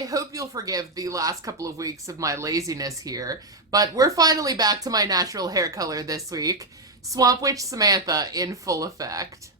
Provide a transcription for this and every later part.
I hope you'll forgive the last couple of weeks of my laziness here, but we're finally back to my natural hair color this week. Swamp Witch Samantha in full effect.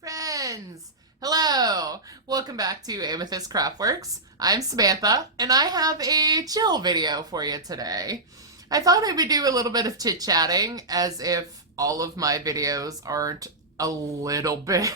Friends! Hello! Welcome back to Amethyst Craftworks. I'm Samantha, and I have a chill video for you today. I thought I would do a little bit of chit-chatting, as if all of my videos aren't a little bit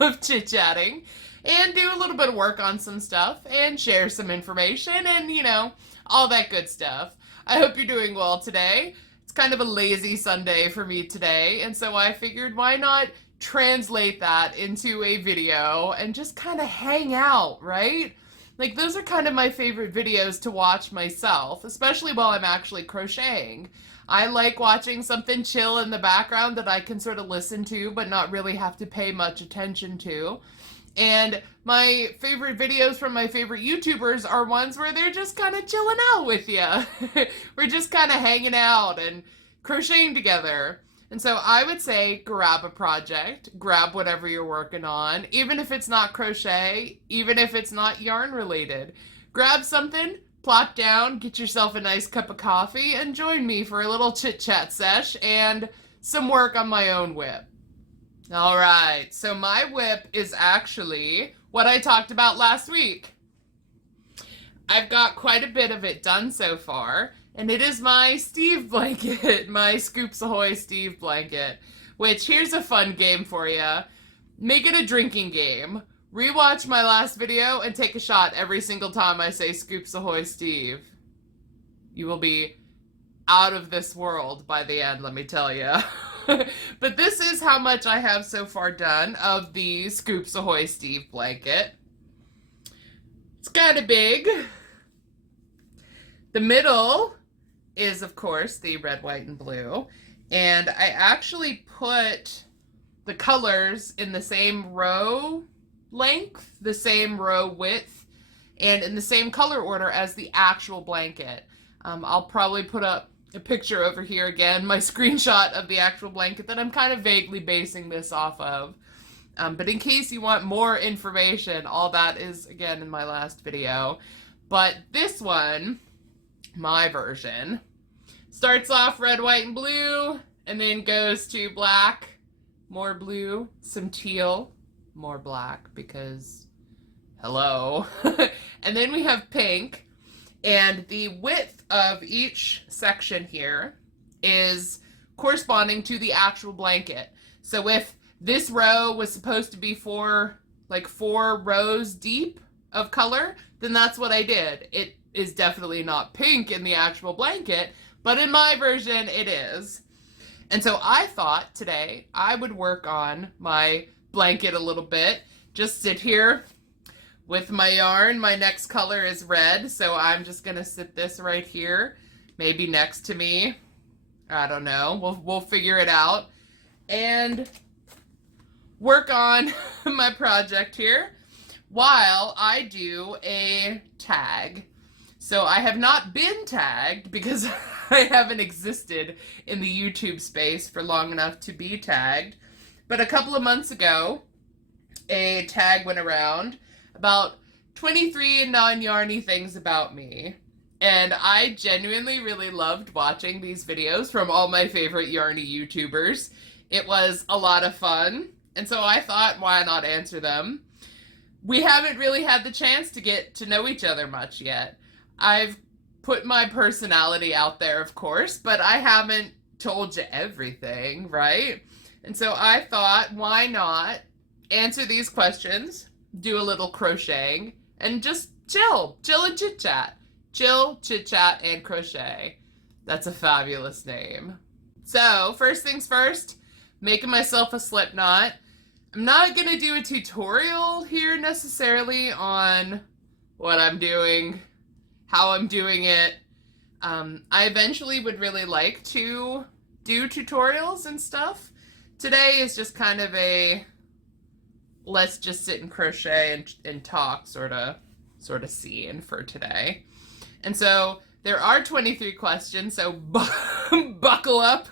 of chit-chatting, and do a little bit of work on some stuff, and share some information, and, you know, all that good stuff. I hope you're doing well today. It's kind of a lazy Sunday for me today, and so I figured why not translate that into a video and just kind of hang out, right? Like, those are kind of my favorite videos to watch myself, especially while I'm actually crocheting. I like watching something chill in the background that I can sort of listen to but not really have to pay much attention to. And my favorite videos from my favorite YouTubers are ones where they're just kind of chilling out with you. We're just kind of hanging out and crocheting together. And so I would say grab a project, grab whatever you're working on, even if it's not crochet, even if it's not yarn related. Grab something, plop down, get yourself a nice cup of coffee, and join me for a little chit-chat sesh and some work on my own whip. All right, so my whip is actually what I talked about last week. I've got quite a bit of it done so far. And it is my Steve blanket, my Scoops Ahoy Steve blanket, which here's a fun game for you. Make it a drinking game. Rewatch my last video and take a shot every single time I say Scoops Ahoy Steve. You will be out of this world by the end, let me tell you. But this is how much I have so far done of the Scoops Ahoy Steve blanket. It's kind of big. The middle is, of course, the red, white, and blue. And I actually put the colors in the same row length, the same row width, and in the same color order as the actual blanket. I'll probably put up a picture over here again, my screenshot of the actual blanket that I'm kind of vaguely basing this off of. But in case you want more information, all that is, again, in my last video. But this one, my version, starts off red, white, and blue, and then goes to black, more blue, some teal, more black, because, hello. And then we have pink, and the width of each section here is corresponding to the actual blanket. So if this row was supposed to be four rows deep of color, then that's what I did. It is definitely not pink in the actual blanket, but in my version, it is. And so I thought today I would work on my blanket a little bit. Just sit here with my yarn. My next color is red, so I'm just going to sit this right here, maybe next to me. I don't know. We'll figure it out. And work on my project here while I do a tag. So I have not been tagged because I haven't existed in the YouTube space for long enough to be tagged. But a couple of months ago, a tag went around about 23 non-yarny things about me. And I genuinely really loved watching these videos from all my favorite yarny YouTubers. It was a lot of fun. And so I thought, why not answer them? We haven't really had the chance to get to know each other much yet. I've put my personality out there, of course, but I haven't told you everything, right? And so I thought, why not answer these questions, do a little crocheting, and just chill and chit-chat. Chill, chit-chat, and crochet. That's a fabulous name. So, first things first, making myself a slip knot. I'm not going to do a tutorial here necessarily on what I'm doing, how I'm doing it. I eventually would really like to do tutorials and stuff. Today is just kind of a let's just sit and crochet and talk sort of sort of scene for today. And so there are 23 questions, so buckle up,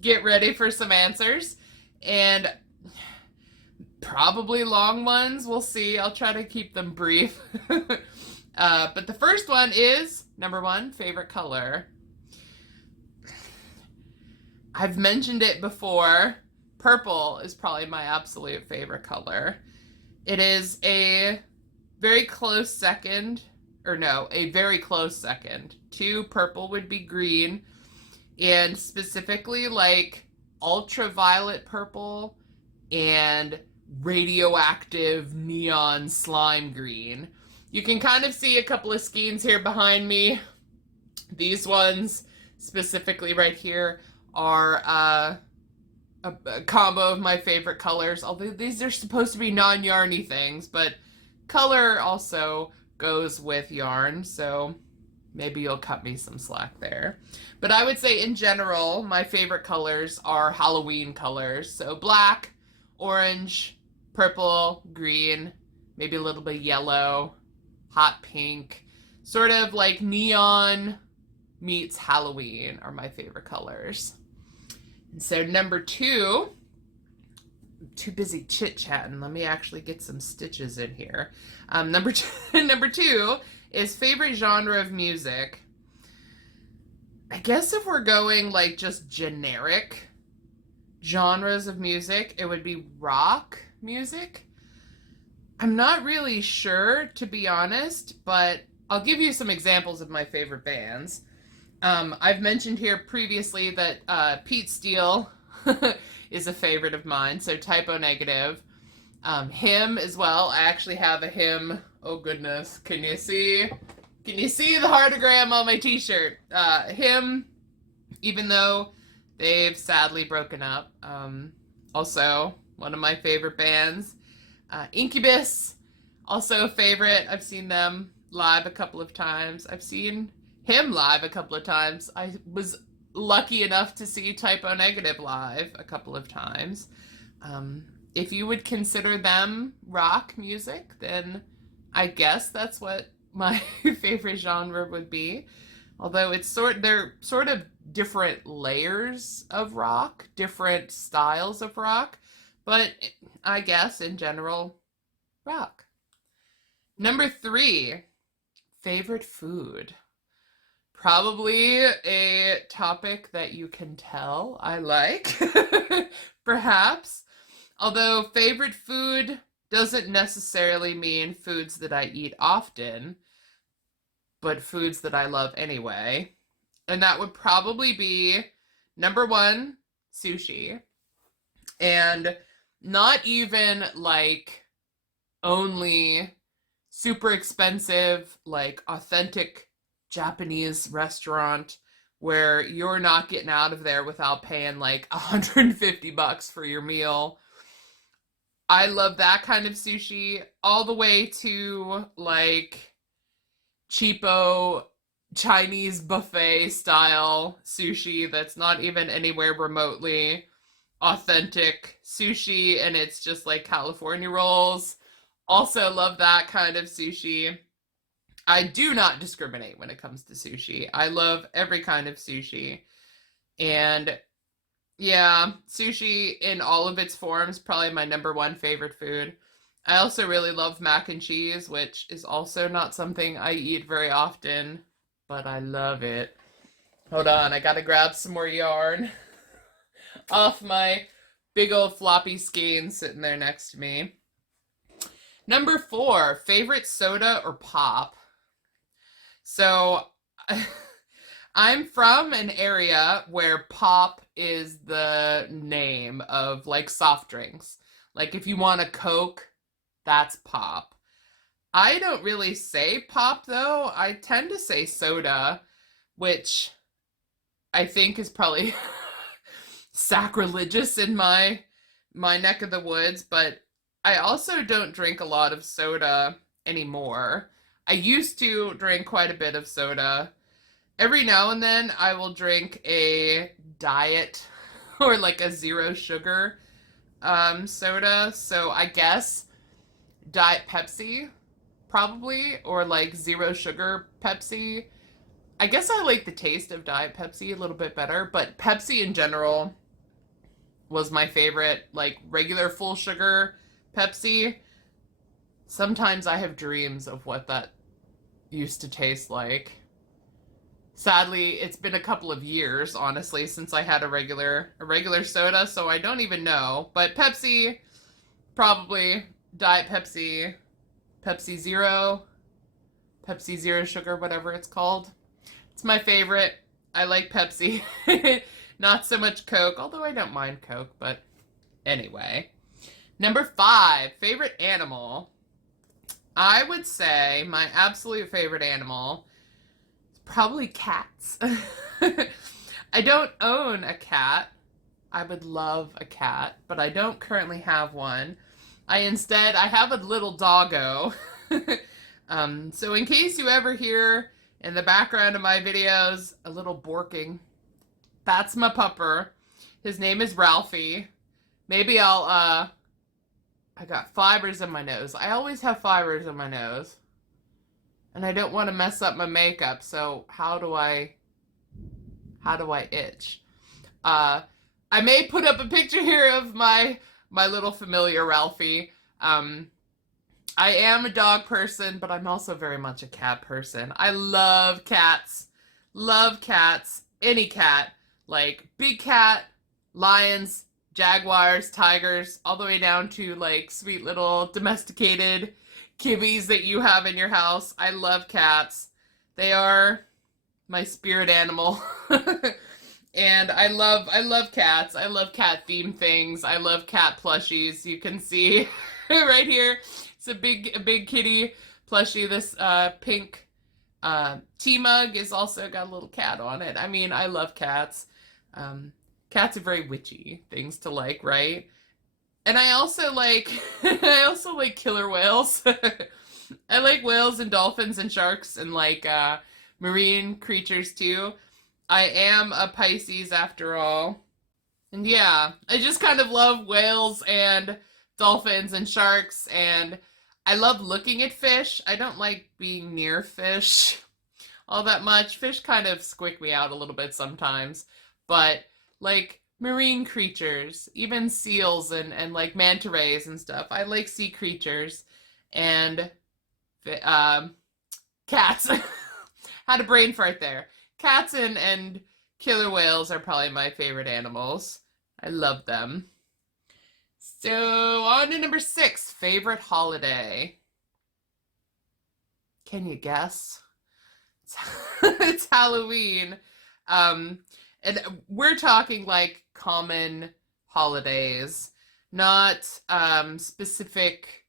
get ready for some answers, and probably long ones. We'll see. I'll try to keep them brief. But the first one is, number 1, favorite color. I've mentioned it before. Purple is probably my absolute favorite color. It is a very close second, or no, a very close second to purple would be green, and specifically like ultraviolet purple and radioactive neon slime green. You can kind of see a couple of skeins here behind me. These ones specifically right here are a combo of my favorite colors, although these are supposed to be non-yarny things, but color also goes with yarn, so maybe you'll cut me some slack there. But I would say in general, my favorite colors are Halloween colors, so black, orange, purple, green, maybe a little bit of yellow, hot pink, sort of like neon meets Halloween are my favorite colors. And so number 2, I'm too busy chit-chatting. Let me actually get some stitches in here. Number 2 is favorite genre of music. I guess if we're going like just generic genres of music, it would be rock music. I'm not really sure, to be honest, but I'll give you some examples of my favorite bands. I've mentioned here previously that Pete Steele is a favorite of mine, so Typo Negative. Him as well. I actually have a him. Oh goodness, can you see the heartogram on my t-shirt? Him, even though they've sadly broken up. Also, one of my favorite bands. Incubus, also a favorite. I've seen them live a couple of times. I've seen him live a couple of times. I was lucky enough to see Typo Negative live a couple of times. If you would consider them rock music, then I guess that's what my favorite genre would be. Although they're sort of different layers of rock, different styles of rock, but I guess in general, rock. Number 3, favorite food. Probably a topic that you can tell I like, perhaps. Although favorite food doesn't necessarily mean foods that I eat often, but foods that I love anyway. And that would probably be number 1, sushi. And not even like only super expensive, like authentic Japanese restaurant where you're not getting out of there without paying like $150 for your meal. I love that kind of sushi, all the way to like cheapo Chinese buffet style sushi that's not even anywhere remotely authentic sushi, and it's just like California rolls. Also love that kind of sushi. I do not discriminate when it comes to sushi. I love every kind of sushi. And yeah, sushi in all of its forms, probably my number 1 favorite food. I also really love mac and cheese, which is also not something I eat very often, but I love it. Hold on, I gotta grab some more yarn off my big old floppy skein sitting there next to me. Number 4, favorite soda or pop. So I'm from an area where pop is the name of like soft drinks. Like if you want a Coke, that's pop. I don't really say pop though. I tend to say soda, which I think is probably sacrilegious in my neck of the woods, but I also don't drink a lot of soda anymore. I used to drink quite a bit of soda. Every now and then I will drink a diet or like a 0 sugar soda. So I guess Diet Pepsi probably, or like zero sugar Pepsi. I guess I like the taste of Diet Pepsi a little bit better, but Pepsi in general was my favorite, like regular full sugar Pepsi. Sometimes I have dreams of what that used to taste like. Sadly, it's been a couple of years, honestly, since I had a regular soda, so I don't even know. But Pepsi, probably Diet Pepsi, Pepsi Zero sugar, whatever it's called. It's my favorite. I like Pepsi. Not so much Coke, although I don't mind Coke, but anyway. Number 5, favorite animal. I would say my absolute favorite animal is probably cats. I don't own a cat. I would love a cat, but I don't currently have one. I have a little doggo. So in case you ever hear in the background of my videos a little borking, that's my pupper. His name is Ralphie. Maybe I got fibers in my nose. I always have fibers in my nose. And I don't want to mess up my makeup, so how do I itch? I may put up a picture here of my little familiar Ralphie. I am a dog person, but I'm also very much a cat person. I love cats. Love cats. Any cat. Like big cat, lions, jaguars, tigers, all the way down to like sweet little domesticated kibbies that you have in your house. I love cats. They are my spirit animal. And I love cats. I love cat themed things. I love cat plushies. You can see right here. It's a big kitty plushie. This pink tea mug is also got a little cat on it. I mean, I love cats. Cats are very witchy things to like, right? And I also like killer whales. I like whales and dolphins and sharks and like marine creatures too. I am a Pisces after all. And yeah, I just kind of love whales and dolphins and sharks, and I love looking at fish. I don't like being near fish all that much. Fish kind of squick me out a little bit sometimes, but like marine creatures, even seals and like manta rays and stuff. I like sea creatures and cats. Had a brain fart there. Cats and killer whales are probably my favorite animals. I love them. So on to number 6, favorite holiday. Can you guess? It's Halloween. And we're talking like common holidays, not specific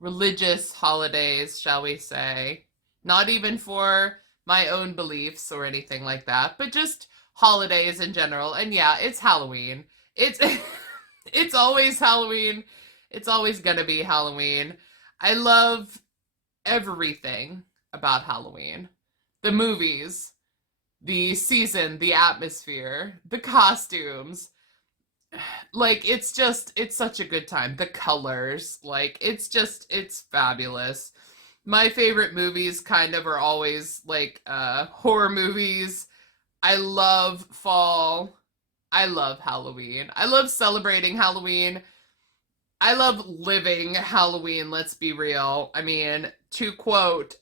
religious holidays, shall we say. Not even for my own beliefs or anything like that, but just holidays in general. And yeah, it's Halloween. It's always Halloween. It's always gonna be Halloween. I love everything about Halloween. The movies, the season, the atmosphere, the costumes. Like, it's such a good time. The colors, like, it's fabulous. My favorite movies kind of are always like horror movies. I love fall. I love Halloween. I love celebrating Halloween. I love living Halloween, let's be real. I mean, to quote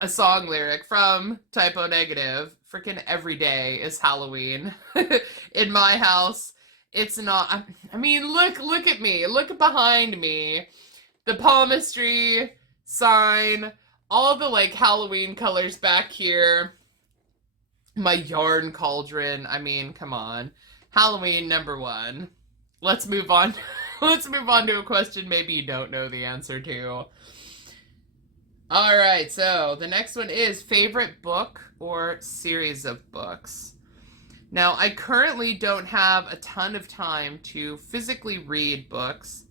a song lyric from Typo Negative, freaking every day is Halloween. In my house, it's not, I mean, look at me. Look behind me. The palmistry sign, all the like Halloween colors back here. My yarn cauldron. I mean, come on. Halloween number 1. Let's move on. Let's move on to a question maybe you don't know the answer to. All right, so the next one is favorite book or series of books. Now, I currently don't have a ton of time to physically read books.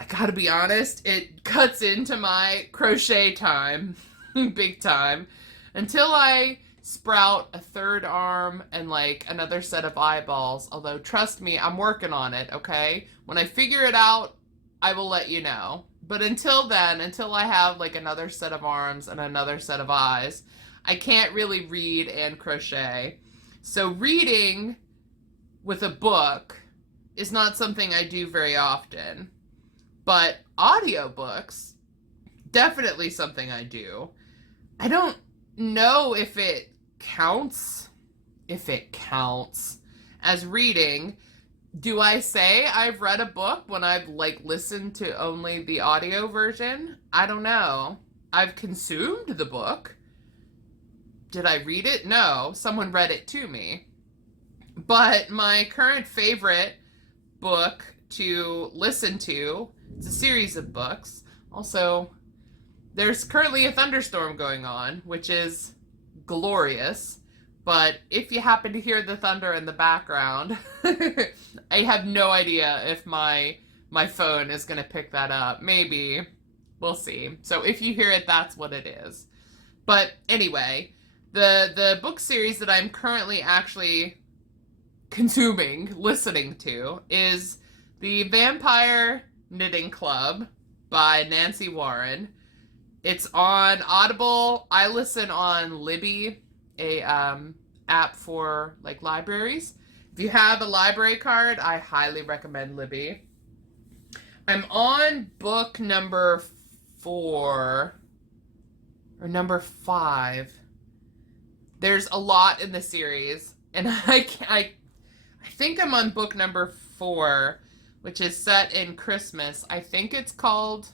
I gotta be honest, it cuts into my crochet time, big time, until I sprout a third arm and like another set of eyeballs. Although, trust me, I'm working on it, okay? When I figure it out, I will let you know. But until then, until I have like another set of arms and another set of eyes, I can't really read and crochet. So reading with a book is not something I do very often. But audiobooks, definitely something I do. I don't know if it counts as reading. Do I say I've read a book when I've like listened to only the audio version? I don't know. I've consumed the book. Did I read it? No, someone read it to me. But my current favorite book to listen to, it's a series of books. Also, there's currently a thunderstorm going on, which is glorious. But if you happen to hear the thunder in the background, I have no idea if my phone is going to pick that up. Maybe. We'll see. So if you hear it, that's what it is. But anyway, the book series that I'm currently actually consuming, listening to, is The Vampire Knitting Club by Nancy Warren. It's on Audible. I listen on Libby, a app for like libraries. If you have a library card, I highly recommend Libby. I'm on book number 4 or number 5. There's a lot in the series, and I think I'm on book number 4, which is set in Christmas. I think it's called,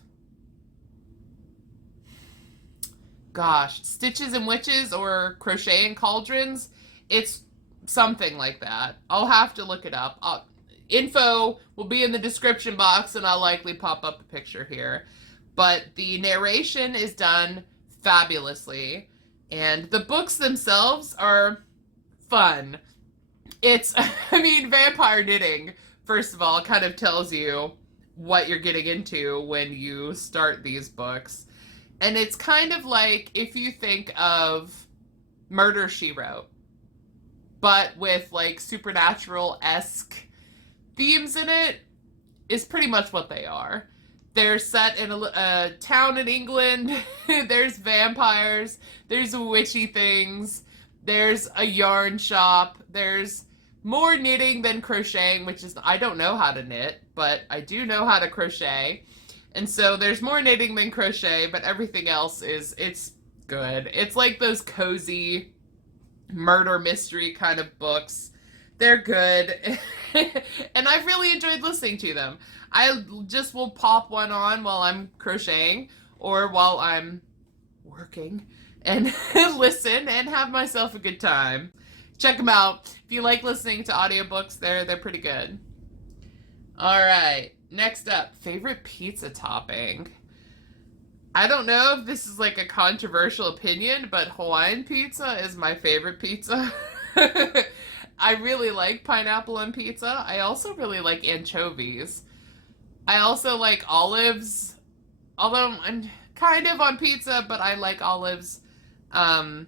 gosh, Stitches and Witches or Crochet and Cauldrons. It's something like that. I'll have to look it up. Info will be in the description box, and I'll likely pop up a picture here. But the narration is done fabulously, and the books themselves are fun. It's, I mean, vampire knitting, first of all, kind of tells you what you're getting into when you start these books. And it's kind of like if you think of Murder, She Wrote, but with like supernatural-esque themes in it, is pretty much what they are. They're set in a town in England. There's vampires. There's witchy things. There's a yarn shop. There's more knitting than crocheting, which is, I don't know how to knit, but I do know how to crochet. And so there's more knitting than crochet, but everything else it's good. It's like those cozy murder mystery kind of books. They're good. And I've really enjoyed listening to them. I just will pop one on while I'm crocheting or while I'm working and listen and have myself a good time. Check them out. If you like listening to audiobooks, they're pretty good. All right. Next up, favorite pizza topping. I don't know if this is like a controversial opinion, but Hawaiian pizza is my favorite pizza. I really like pineapple on pizza. I also really like anchovies. I also like olives, although I'm kind of on pizza, but I like olives. I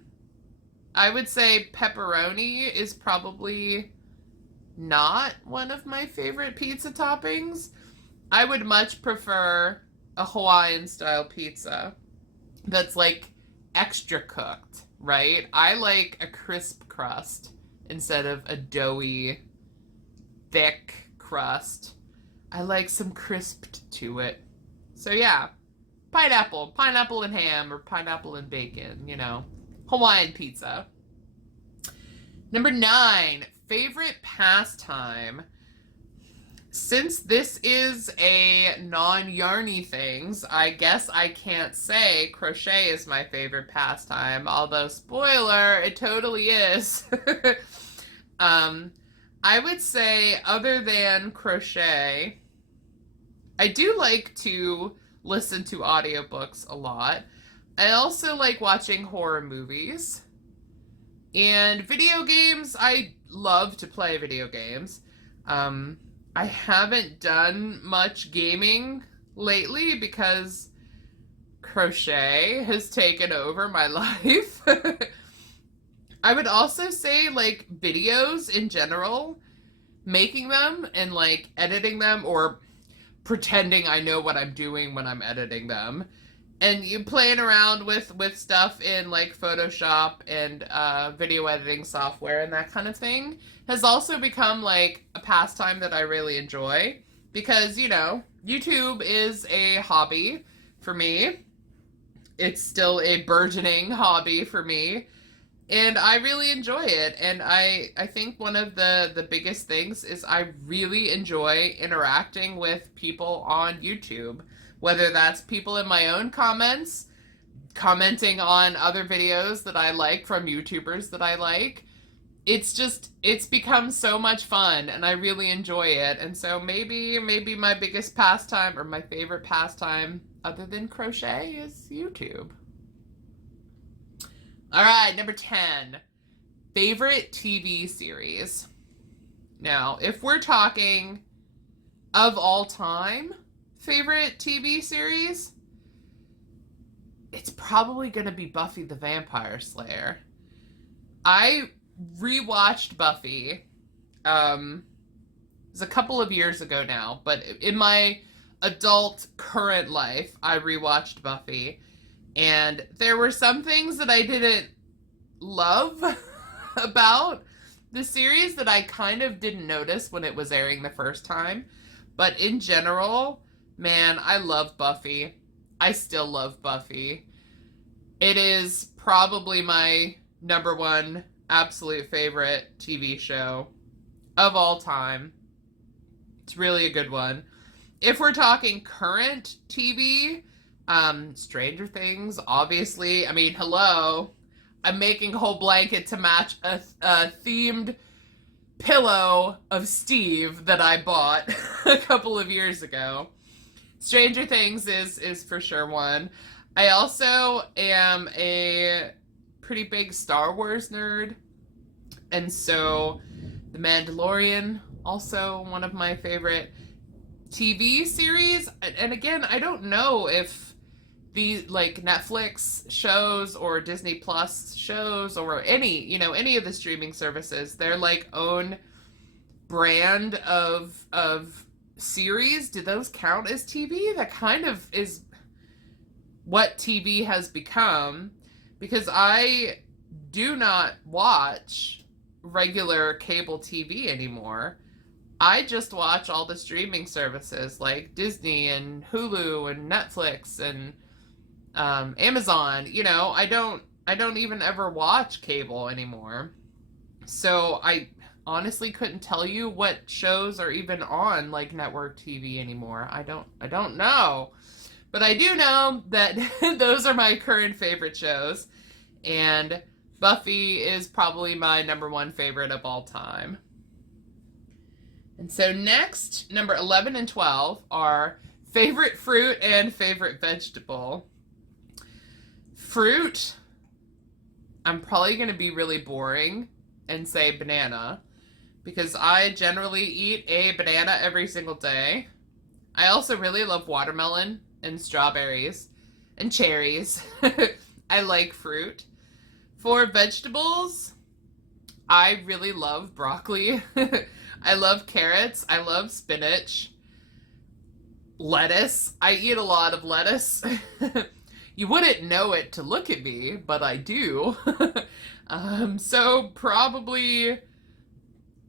would say pepperoni is probably not one of my favorite pizza toppings. I would much prefer a Hawaiian style pizza that's like extra cooked, right? I like a crisp crust instead of a doughy, thick crust. I like some crisp to it. So yeah, pineapple and ham, or pineapple and bacon, you know. Hawaiian pizza. Number 9, favorite pastime. Since this is a non-yarny things, I guess I can't say crochet is my favorite pastime, although spoiler, it totally is. I would say other than crochet, I do like to listen to audiobooks a lot. I also like watching horror movies. And video games, I love to play video games. I haven't done much gaming lately because crochet has taken over my life. I would also say like videos in general, making them and like editing them or pretending I know what I'm doing when I'm editing them. And you playing around with stuff in like Photoshop and video editing software and that kind of thing has also become like a pastime that I really enjoy, because, you know, YouTube is a hobby for me. It's still a burgeoning hobby for me, and I really enjoy it. And I think one of the biggest things is I really enjoy interacting with people on YouTube, whether that's people in my own comments, commenting on other videos that I like from YouTubers that I like. It's become so much fun, and I really enjoy it. And so maybe my biggest pastime, or my favorite pastime other than crochet, is YouTube. All right, number 10, favorite TV series. Now, if we're talking of all time favorite TV series, it's probably going to be Buffy the Vampire Slayer. I rewatched Buffy. It was a couple of years ago now, but in my adult current life, I rewatched Buffy, and there were some things that I didn't love about the series that I kind of didn't notice when it was airing the first time. But in general, man, I love Buffy. I still love Buffy. It is probably my number one absolute favorite TV show of all time. It's really a good one. If we're talking current TV, Stranger Things, obviously. I mean, hello. I'm making a whole blanket to match a themed pillow of Steve that I bought a couple of years ago. Stranger Things is for sure one. I also am a pretty big Star Wars nerd, and so The Mandalorian, also one of my favorite TV series. And again, I don't know if the like Netflix shows or Disney Plus shows or any of the streaming services, their like own brand of series, do those count as TV? That kind of is what TV has become, because I do not watch regular cable TV anymore. I just watch all the streaming services like Disney and Hulu and Netflix and Amazon. You know, I don't even ever watch cable anymore. So I honestly couldn't tell you what shows are even on like network TV anymore. I don't know. But I do know that those are my current favorite shows, and Buffy is probably my number one favorite of all time. And so next, number 11 and 12 are favorite fruit and favorite vegetable. Fruit, I'm probably going to be really boring and say banana, because I generally eat a banana every single day. I also really love watermelon and strawberries and cherries. I like fruit. For vegetables, I really love broccoli. I love carrots. I love spinach. Lettuce. I eat a lot of lettuce. You wouldn't know it to look at me, but I do. So probably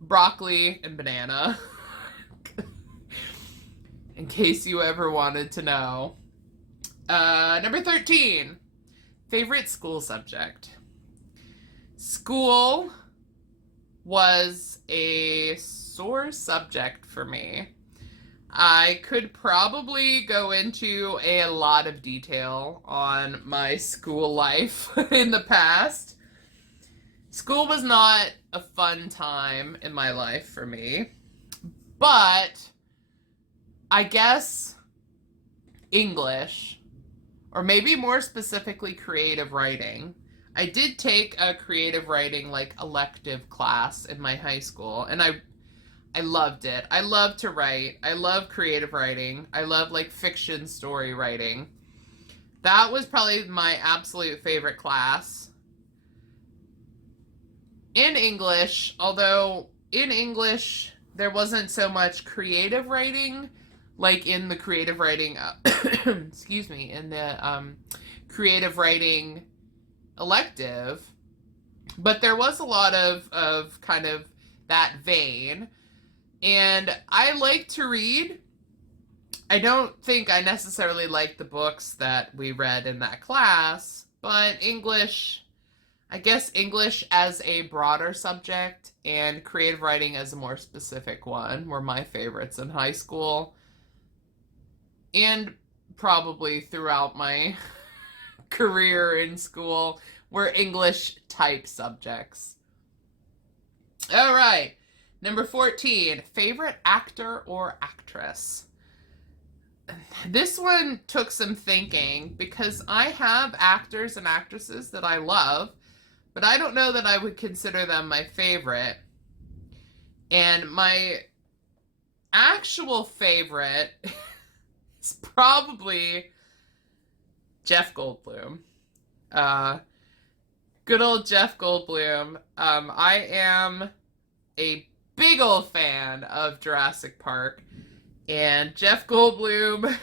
broccoli and banana. In case you ever wanted to know. Number 13. Favorite school subject. School was a sore subject for me. I could probably go into a lot of detail on my school life in the past. School was not a fun time in my life for me, but I guess English, or maybe more specifically creative writing. I did take a creative writing like elective class in my high school, and I loved it. I love to write. I love creative writing. I love like fiction story writing. That was probably my absolute favorite class. In English, although in English there wasn't so much creative writing, like in the creative writing, excuse me, in the creative writing elective, but there was a lot of kind of that vein. And I like to read. I don't think I necessarily like the books that we read in that class, but English, I guess English as a broader subject and creative writing as a more specific one were my favorites in high school and probably throughout my career in school were English type subjects. All right, number 14, favorite actor or actress. This one took some thinking because I have actors and actresses that I love, but I don't know that I would consider them my favorite. And my actual favorite is probably Jeff Goldblum. Good old Jeff Goldblum. I am a big old fan of Jurassic Park. And Jeff Goldblum,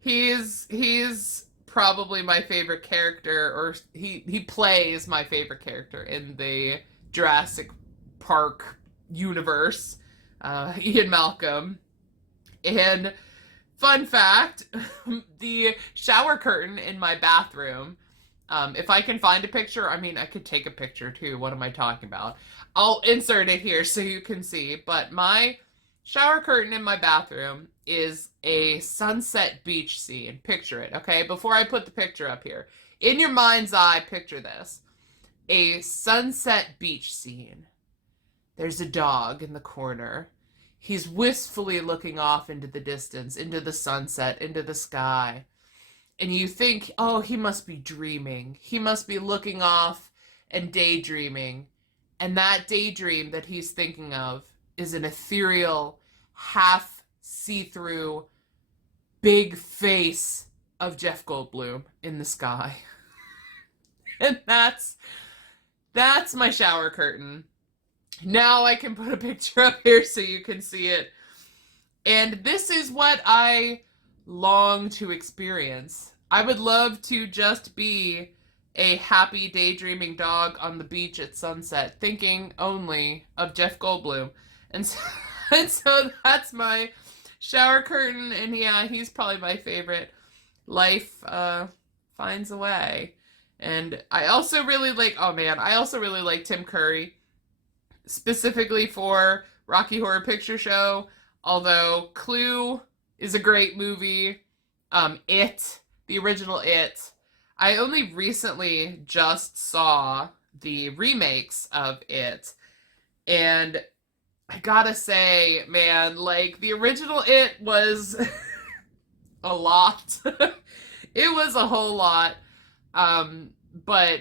he's probably my favorite character, or he plays my favorite character in the Jurassic Park universe, Ian Malcolm. And fun fact, the shower curtain in my bathroom, if I can find a picture, I mean, I could take a picture too. What am I talking about? I'll insert it here so you can see, but my shower curtain in my bathroom is a sunset beach scene. Picture it, okay? Before I put the picture up here. In your mind's eye, picture this. A sunset beach scene. There's a dog in the corner. He's wistfully looking off into the distance, into the sunset, into the sky. And you think, oh, he must be dreaming. He must be looking off and daydreaming. And that daydream that he's thinking of is an ethereal, half see-through, big face of Jeff Goldblum in the sky. And that's my shower curtain. Now I can put a picture up here so you can see it. And this is what I long to experience. I would love to just be a happy daydreaming dog on the beach at sunset, thinking only of Jeff Goldblum. And so that's my shower curtain, and yeah, he's probably my favorite. Life finds a way. And I also really like Tim Curry, specifically for Rocky Horror Picture Show, although Clue is a great movie. It, the original It, I only recently just saw the remakes of It, and I gotta say, man, like, the original It was a lot. It was a whole lot. But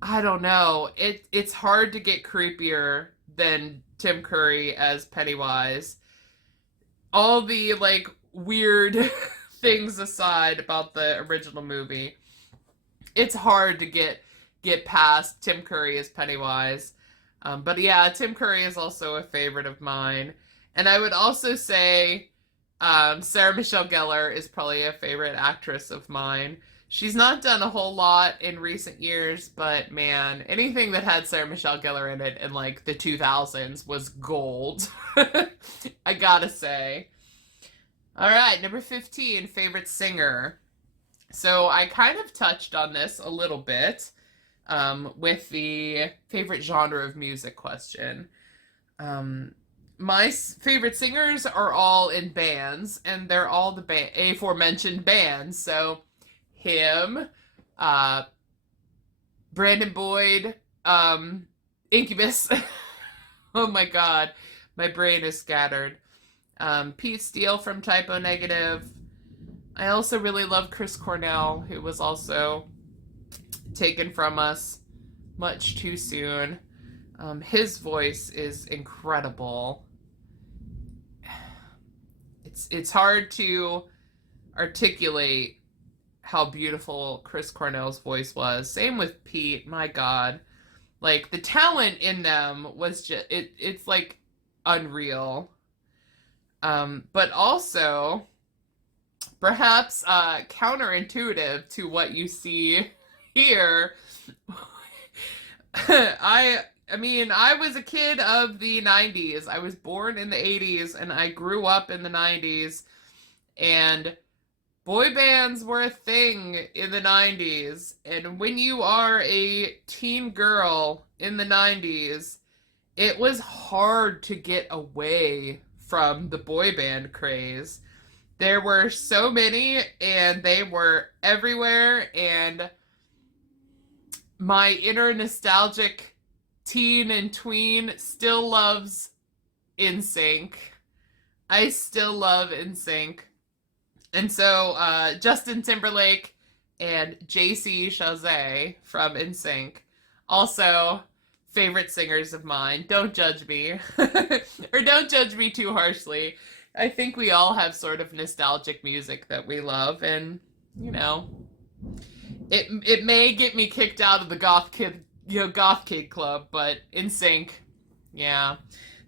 I don't know. It's hard to get creepier than Tim Curry as Pennywise. All the, like, weird things aside about the original movie, it's hard to get past Tim Curry as Pennywise. But yeah, Tim Curry is also a favorite of mine. And I would also say Sarah Michelle Gellar is probably a favorite actress of mine. She's not done a whole lot in recent years, but man, anything that had Sarah Michelle Gellar in it in like the 2000s was gold. I gotta say. All right, number 15, favorite singer. So I kind of touched on this a little bit with the favorite genre of music question. My favorite singers are all in bands, and they're all the aforementioned bands. So him, Brandon Boyd, Incubus. Oh my god, my brain is scattered. Pete Steele from Typo Negative. I also really love Chris Cornell, who was also taken from us much too soon. His voice is incredible. It's hard to articulate how beautiful Chris Cornell's voice was. Same with Pete, my god. Like, the talent in them was just, it's like unreal. But also, perhaps counterintuitive to what you see here, I mean, I was a kid of the 90s. I was born in the 80s and I grew up in the 90s. And boy bands were a thing in the 90s. And when you are a teen girl in the 90s, it was hard to get away from the boy band craze. There were so many and they were everywhere. And my inner nostalgic teen and tween still loves NSYNC. I still love NSYNC. And so Justin Timberlake and JC Chasez from NSYNC, also favorite singers of mine. Don't judge me. Or don't judge me too harshly. I think we all have sort of nostalgic music that we love, and, you know, it may get me kicked out of the goth kid club, but NSYNC, yeah.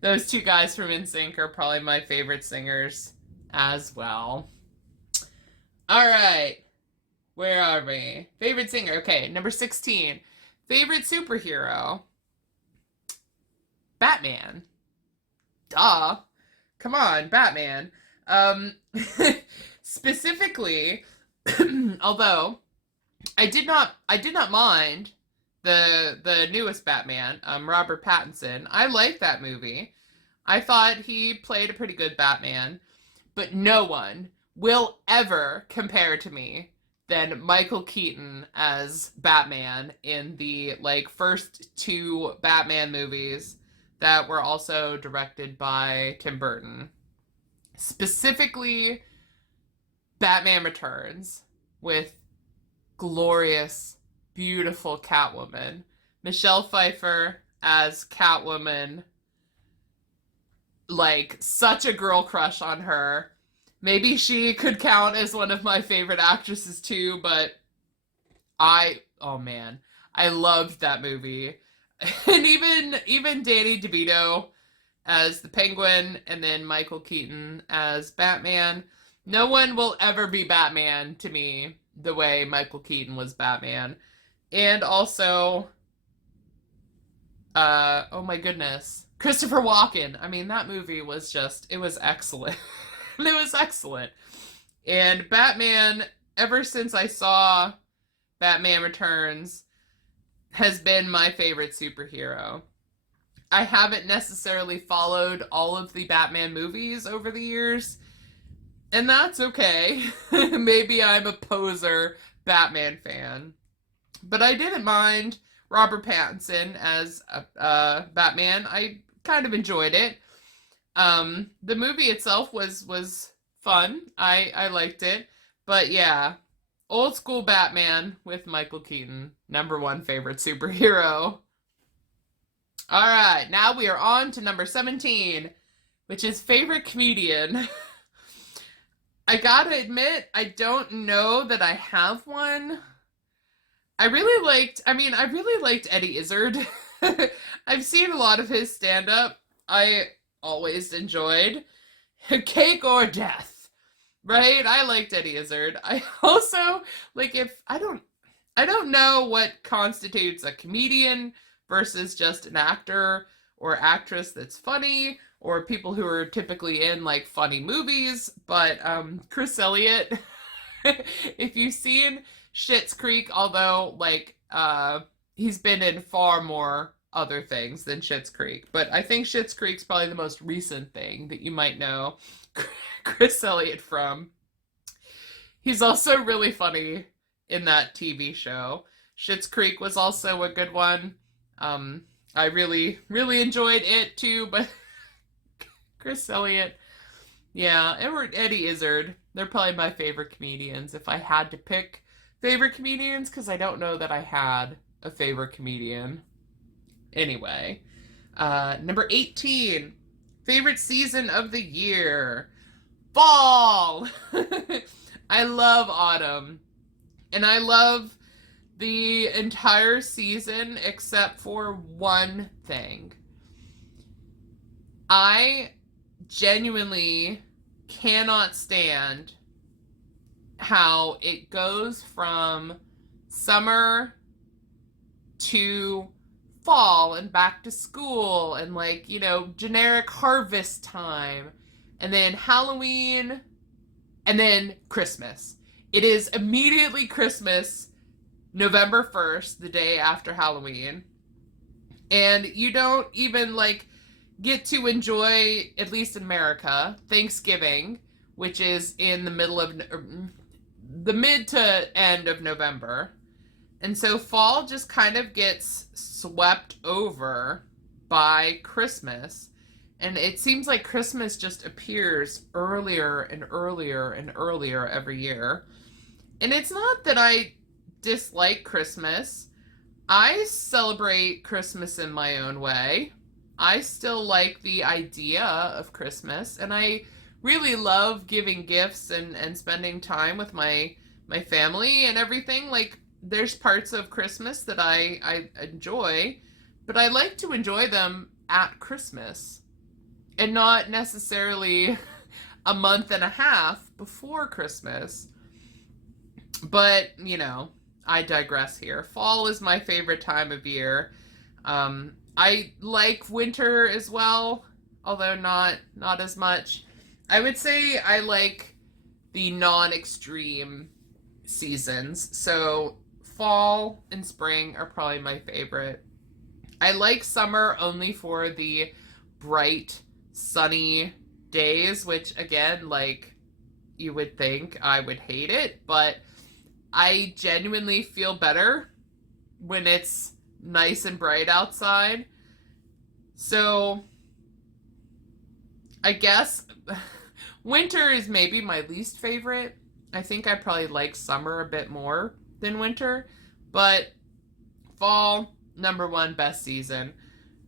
Those two guys from NSYNC are probably my favorite singers as well. All right. Where are we? Favorite singer. Okay, number 16. Favorite superhero. Batman. Duh. Come on, Batman. Specifically, although I did not mind the newest Batman, Robert Pattinson. I liked that movie. I thought he played a pretty good Batman, but no one will ever compare to me than Michael Keaton as Batman in the first two Batman movies that were also directed by Tim Burton. Specifically, Batman Returns with glorious, beautiful Catwoman. Michelle Pfeiffer as Catwoman, such a girl crush on her. Maybe she could count as one of my favorite actresses too, but oh man, I loved that movie. And even Danny DeVito as the Penguin, and then Michael Keaton as Batman. No one will ever be Batman to me the way Michael Keaton was Batman. And also, oh my goodness, Christopher Walken. I mean, that movie was it was excellent. It was excellent. And Batman, ever since I saw Batman Returns, has been my favorite superhero. I haven't necessarily followed all of the Batman movies over the years, and that's okay. Maybe I'm a poser Batman fan. But I didn't mind Robert Pattinson as Batman. I kind of enjoyed it. The movie itself was fun. I liked it. But yeah, old school Batman with Michael Keaton, number one favorite superhero. All right, now we are on to number 17, which is favorite comedian. I gotta admit, I don't know that I have one. I really liked Eddie Izzard. I've seen a lot of his stand-up. I always enjoyed Cake or Death, right? I liked Eddie Izzard. I also, I don't know what constitutes a comedian versus just an actor or actress that's funny, or people who are typically in funny movies, but Chris Elliott, if you've seen Schitt's Creek, although he's been in far more other things than Schitt's Creek, but I think Schitt's Creek's probably the most recent thing that you might know Chris Elliott from. He's also really funny in that TV show. Schitt's Creek was also a good one. I really, really enjoyed it too, but Chris Elliott, yeah, and Eddie Izzard, they're probably my favorite comedians if I had to pick favorite comedians, because I don't know that I had a favorite comedian. Anyway, number 18, favorite season of the year. Fall! I love autumn. And I love the entire season except for one thing. I genuinely cannot stand how it goes from summer to fall and back to school and like, you know, generic harvest time, and then Halloween, and then Christmas. It is immediately Christmas, November 1st, the day after Halloween. And you don't even like get to enjoy, at least in America, Thanksgiving, which is in the middle of the mid to end of November. And so fall just kind of gets swept over by Christmas. And it seems like Christmas just appears earlier and earlier and earlier every year. And it's not that I dislike Christmas. I celebrate Christmas in my own way. I still like the idea of Christmas, and I really love giving gifts and spending time with my family and everything. Like, there's parts of Christmas that I enjoy, but I like to enjoy them at Christmas and not necessarily a month and a half before Christmas. But, you know, I digress here. Fall is my favorite time of year. I like winter as well, although not as much. I would say I like the non-extreme seasons. So fall and spring are probably my favorite. I like summer only for the bright, sunny days, which again, like, you would think I would hate it, but I genuinely feel better when it's nice and bright outside. So I guess winter is maybe my least favorite. I think I probably like summer a bit more than winter, but fall, number one best season.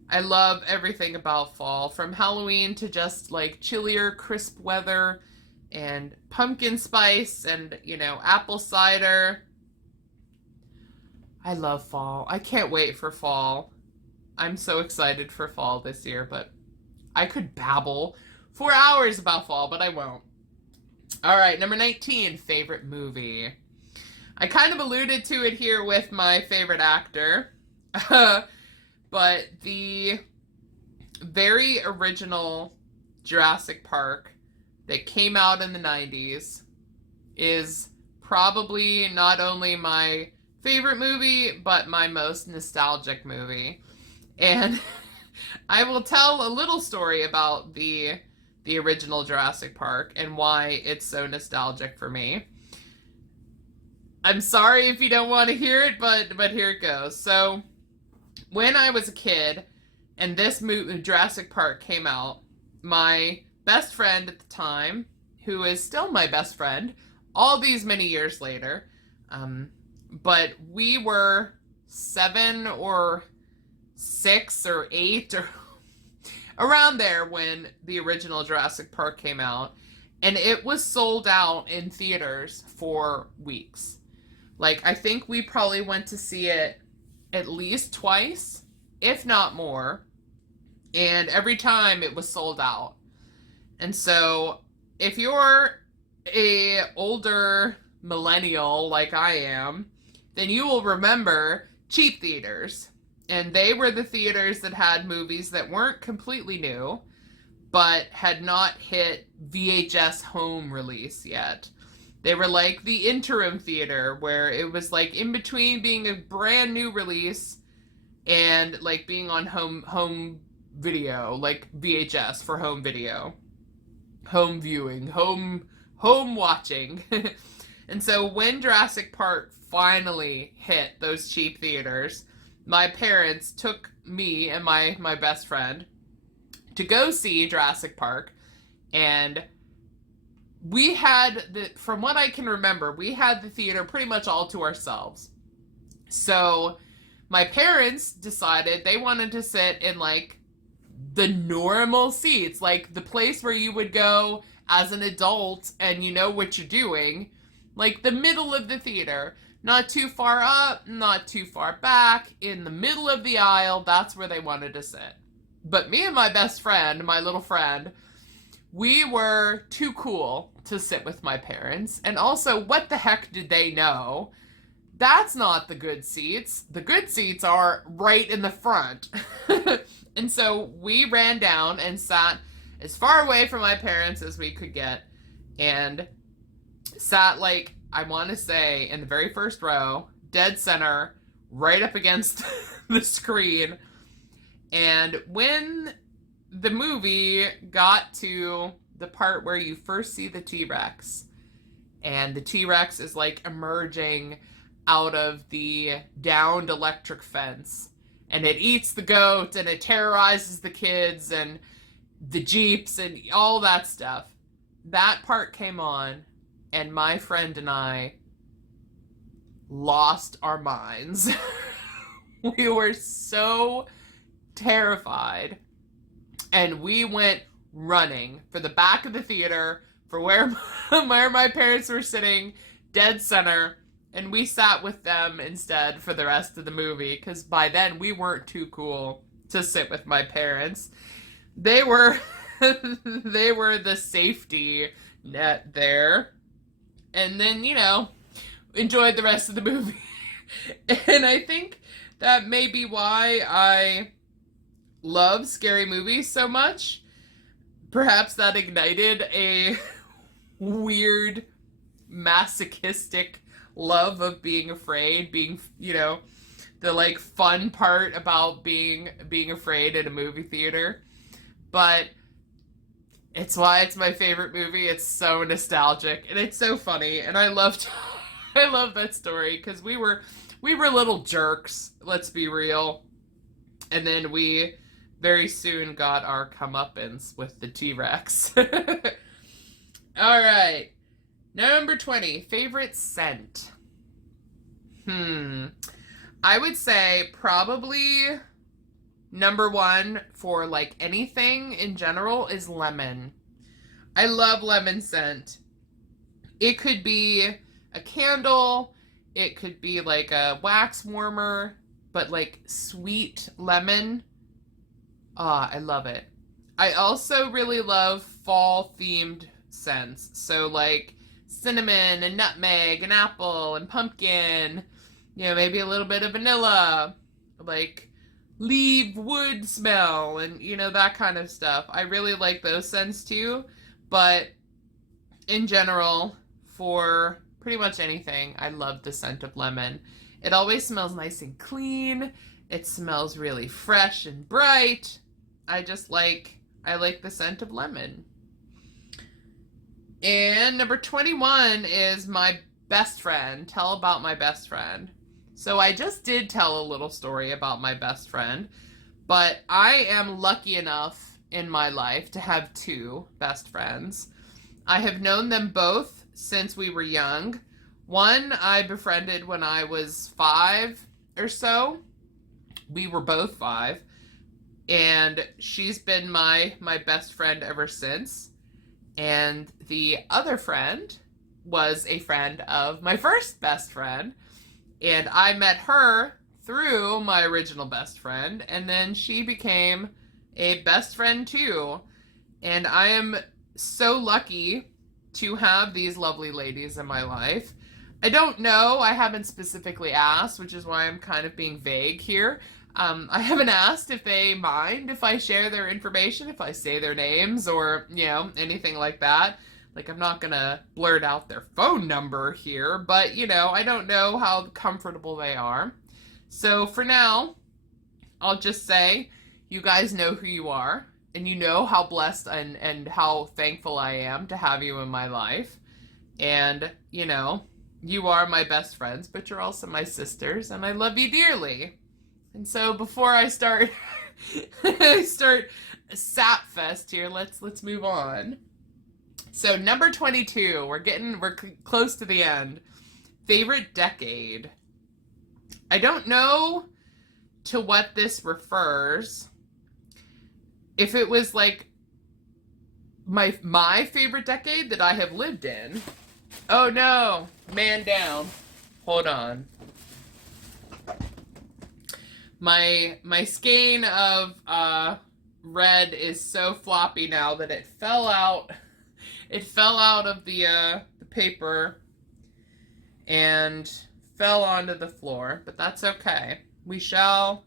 I love everything about fall, from Halloween to just like chillier, crisp weather and pumpkin spice and, you know, apple cider. I love fall. I can't wait for fall. I'm so excited for fall this year, but I could babble for hours about fall, but I won't. All right, number 19, favorite movie. I kind of alluded to it here with my favorite actor, but the very original Jurassic Park that came out in the 90s is probably not only my favorite movie, but my most nostalgic movie. And I will tell a little story about the original Jurassic Park and why it's so nostalgic for me. I'm sorry if you don't want to hear it, but here it goes. So, when I was a kid and this movie, Jurassic Park, came out, my best friend at the time, who is still my best friend all these many years later, but we were 7 or 6 or 8 or around there when the original Jurassic Park came out, and it was sold out in theaters for weeks. Like, I think we probably went to see it at least twice, if not more, and every time it was sold out. And so if you're a older millennial like I am, then you will remember cheap theaters. And they were the theaters that had movies that weren't completely new, but had not hit VHS home release yet. They were like the interim theater, where it was like in between being a brand new release and like being on home video, like VHS for home video, home viewing, home watching. And so when Jurassic Park finally hit those cheap theaters, my parents took me and my best friend to go see Jurassic Park, and we had from what I can remember, we had the theater pretty much all to ourselves. So my parents decided they wanted to sit in like the normal seats, like the place where you would go as an adult and you know what you're doing, like the middle of the theater. Not too far up, not too far back, in the middle of the aisle. That's where they wanted to sit. But me and my best friend, my little friend, we were too cool to sit with my parents. And also, what the heck did they know? That's not the good seats. The good seats are right in the front. And so we ran down and sat as far away from my parents as we could get, and sat, like, I want to say, in the very first row, dead center, right up against the screen. And when the movie got to the part where you first see the T-Rex, and the T-Rex is like emerging out of the downed electric fence, and it eats the goat, and it terrorizes the kids and the Jeeps and all that stuff. That part came on, and my friend and I lost our minds. We were so terrified, and we went running for the back of the theater, for where my parents were sitting, dead center, and we sat with them instead for the rest of the movie, because by then we weren't too cool to sit with my parents. They were they were the safety net there. And then, you know, enjoyed the rest of the movie. And I think that may be why I love scary movies so much. Perhaps that ignited a weird masochistic love of being afraid, being, you know, the like fun part about being afraid at a movie theater. But it's why it's my favorite movie. It's so nostalgic, and it's so funny, and I love that story, because we were little jerks, let's be real. And then we very soon got our comeuppance with the T-Rex. All right. Number 20, favorite scent. I would say probably number 1 for like anything in general is lemon. I love lemon scent. It could be a candle, it could be like a wax warmer, but like sweet lemon. I love it. I also really love fall themed scents. So like cinnamon and nutmeg and apple and pumpkin, you know, maybe a little bit of vanilla, like leave wood smell, and you know, that kind of stuff. I really like those scents too, but in general, for pretty much anything, I love the scent of lemon. It always smells nice and clean. It smells really fresh and bright. I like the scent of lemon. And number 21 is my best friend. Tell about my best friend. So I just did tell a little story about my best friend, but I am lucky enough in my life to have 2 best friends. I have known them both since we were young. One I befriended when I was 5 or so. We were both 5. And she's been my best friend ever since. And the other friend was a friend of my first best friend. And I met her through my original best friend. And then she became a best friend too. And I am so lucky to have these lovely ladies in my life. I don't know. I haven't specifically asked, which is why I'm kind of being vague here. I haven't asked if they mind if I share their information, if I say their names, or, you know, anything like that. Like, I'm not gonna blurt out their phone number here, but, you know, I don't know how comfortable they are. So for now, I'll just say, you guys know who you are, and you know how blessed and how thankful I am to have you in my life. And, you know, you are my best friends, but you're also my sisters, and I love you dearly. And so before I start sap fest here, let's move on. So number 22, we're close to the end. Favorite decade. I don't know to what this refers. If it was like my favorite decade that I have lived in. Oh no, man down. Hold on. My skein of red is so floppy now that it fell out. It fell out of the paper and fell onto the floor, but that's okay. We shall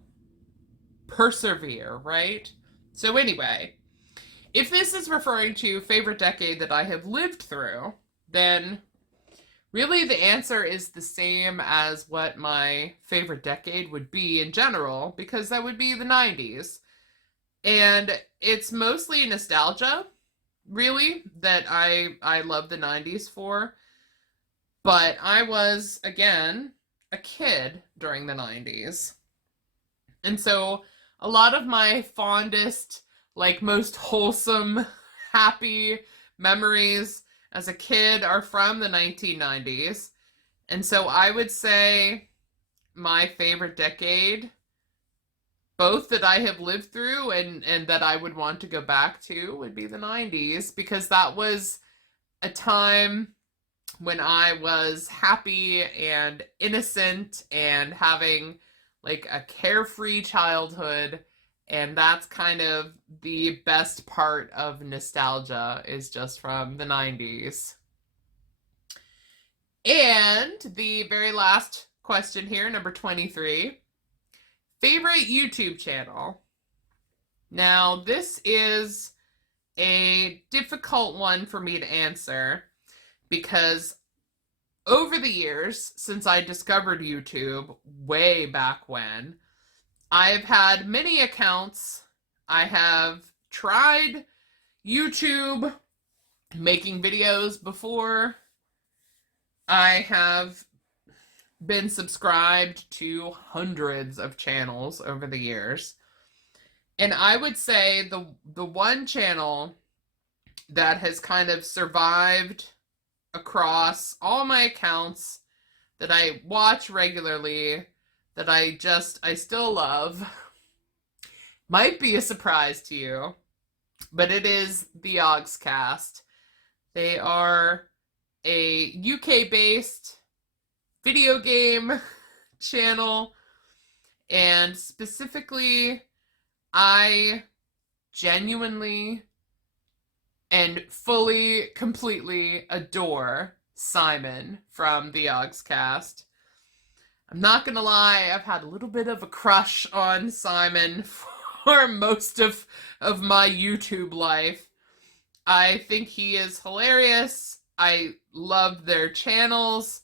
persevere, right? So anyway, if this is referring to favorite decade that I have lived through, then really the answer is the same as what my favorite decade would be in general, because that would be the 90s. And it's mostly nostalgia, really, that I love the 90s for. But I was, again, a kid during the 90s. And so a lot of my fondest, like most wholesome, happy memories as a kid are from the 1990s. And so I would say my favorite decade, both that I have lived through and that I would want to go back to, would be the 90s, because that was a time when I was happy and innocent and having like a carefree childhood. And that's kind of the best part of nostalgia, is just from the 90s. And the very last question here, number 23, favorite YouTube channel. Now, this is a difficult one for me to answer, because over the years, since I discovered YouTube way back when, I've had many accounts. I have tried YouTube making videos before. I have been subscribed to hundreds of channels over the years. And I would say the one channel that has kind of survived across all my accounts, that I watch regularly, that I still love, might be a surprise to you, but it is the Yogscast. They are a UK-based video game channel, and specifically, I genuinely and fully, completely adore Simon from the Yogscast. I'm not gonna lie, I've had a little bit of a crush on Simon for most of my YouTube life. I think he is hilarious. I love their channels.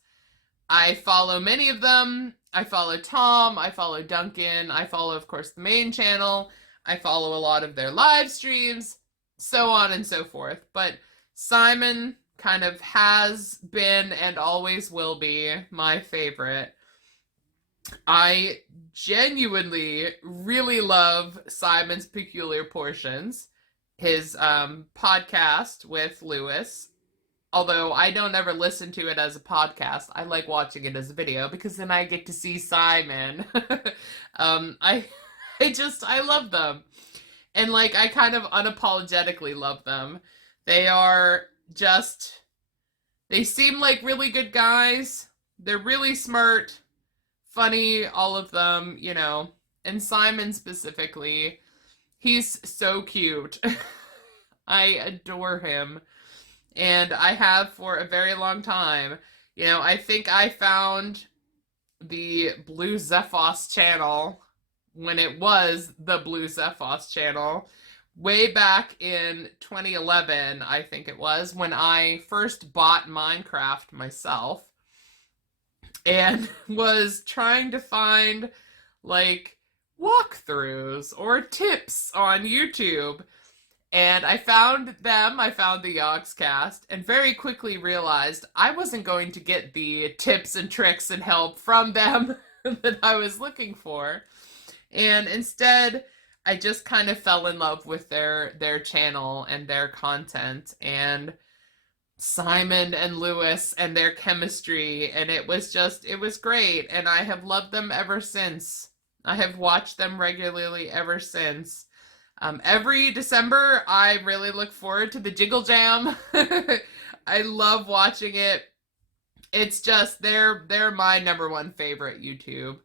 I follow many of them. I follow Tom, I follow Duncan, I follow, of course, the main channel. I follow a lot of their live streams, so on and so forth. But Simon kind of has been and always will be my favorite. I genuinely really love Simon's Peculiar Portions, his podcast with Lewis. Although I don't ever listen to it as a podcast, I like watching it as a video, because then I get to see Simon. I love them. And like, I kind of unapologetically love them. They seem like really good guys. They're really smart, funny, all of them, you know. And Simon specifically, he's so cute. I adore him. And I have for a very long time. You know, I think I found the Blue Zephos channel when it was the Blue Zephos channel way back in 2011, I think it was, when I first bought Minecraft myself and was trying to find like walkthroughs or tips on YouTube. And I found them, I found the Yogscast, and very quickly realized I wasn't going to get the tips and tricks and help from them that I was looking for. And instead, I just kind of fell in love with their channel and their content, and Simon and Lewis and their chemistry, and it was great, and I have loved them ever since. I have watched them regularly ever since. Every December, I really look forward to the Jiggle Jam. I love watching it. It's just, they're my number one favorite YouTube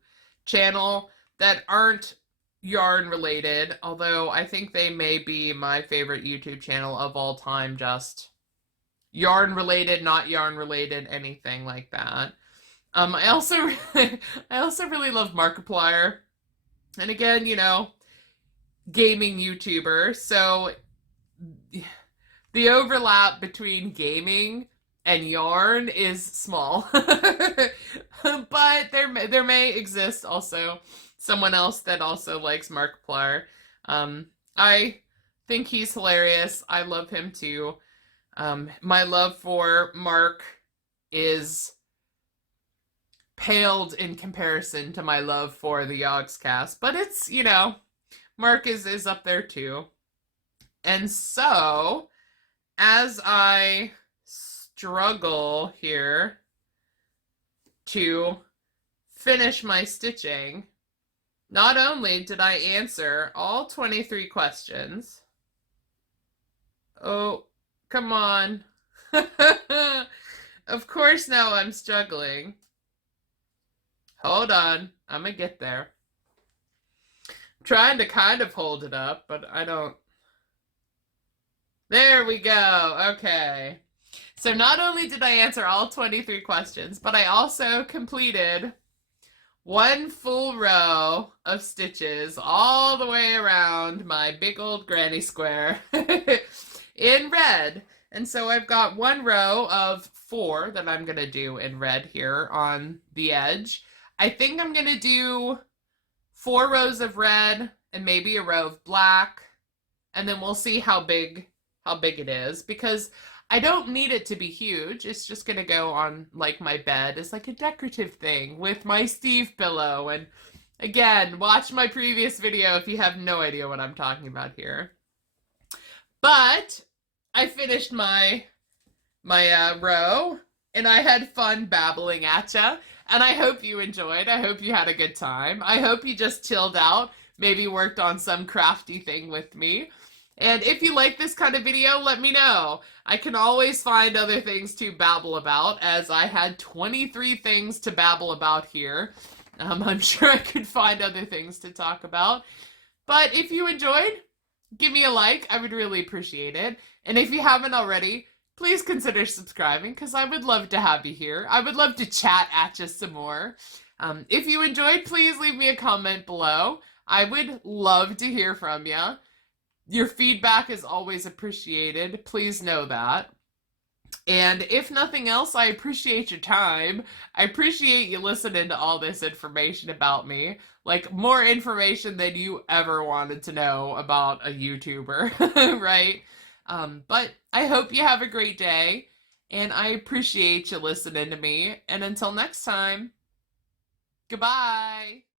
channel that aren't yarn related, although I think they may be my favorite YouTube channel of all time, just yarn related, not yarn related, anything like that. I also I also really love Markiplier. And again, you know, gaming YouTuber. So the overlap between gaming and yarn is small. But there may exist also someone else that also likes Markiplier. I think he's hilarious. I love him too. My love for Mark is paled in comparison to my love for the Yogscast, but it's, you know, Mark is up there too. And so, as I struggle here to finish my stitching, not only did I answer all 23 questions. Oh, come on. Of course now I'm struggling. Hold on, I'm gonna get there. I'm trying to kind of hold it up, but I don't. There we go. Okay. So not only did I answer all 23 questions, but I also completed one full row of stitches all the way around my big old granny square in red. And so I've got one row of 4 that I'm going to do in red here on the edge. I think I'm going to do 4 rows of red and maybe a row of black. And then we'll see how big it is, because I don't need it to be huge. It's just going to go on like my bed as like a decorative thing with my Steve pillow. And again, watch my previous video if you have no idea what I'm talking about here. But I finished my row, and I had fun babbling at ya. And I hope you enjoyed. I hope you had a good time. I hope you just chilled out, maybe worked on some crafty thing with me. And if you like this kind of video, let me know. I can always find other things to babble about, as I had 23 things to babble about here. I'm sure I could find other things to talk about. But if you enjoyed, give me a like. I would really appreciate it. And if you haven't already, please consider subscribing, because I would love to have you here. I would love to chat at you some more. If you enjoyed, please leave me a comment below. I would love to hear from you. Your feedback is always appreciated. Please know that. And if nothing else, I appreciate your time. I appreciate you listening to all this information about me. Like, more information than you ever wanted to know about a YouTuber, right? But I hope you have a great day, and I appreciate you listening to me. And until next time, goodbye.